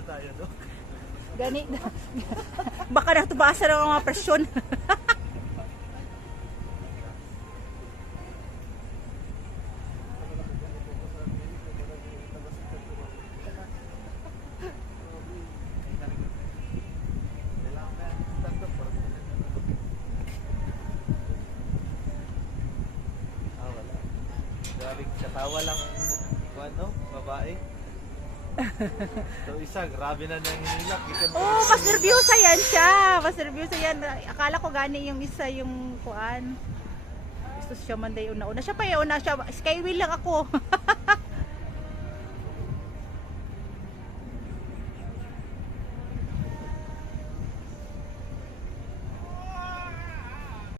na tayo, Dok. Gani. Baka natubasan ng mga presyon. Katawa lang ano, babae. So isa, grabe na nang hinilak. Oh, mas nervyosa yan siya. Mas nervyosa yan. Akala ko gani yung isa yung kuan. Gusto siya man day una-una. Siya pa yung una siya. Skywheel lang ako.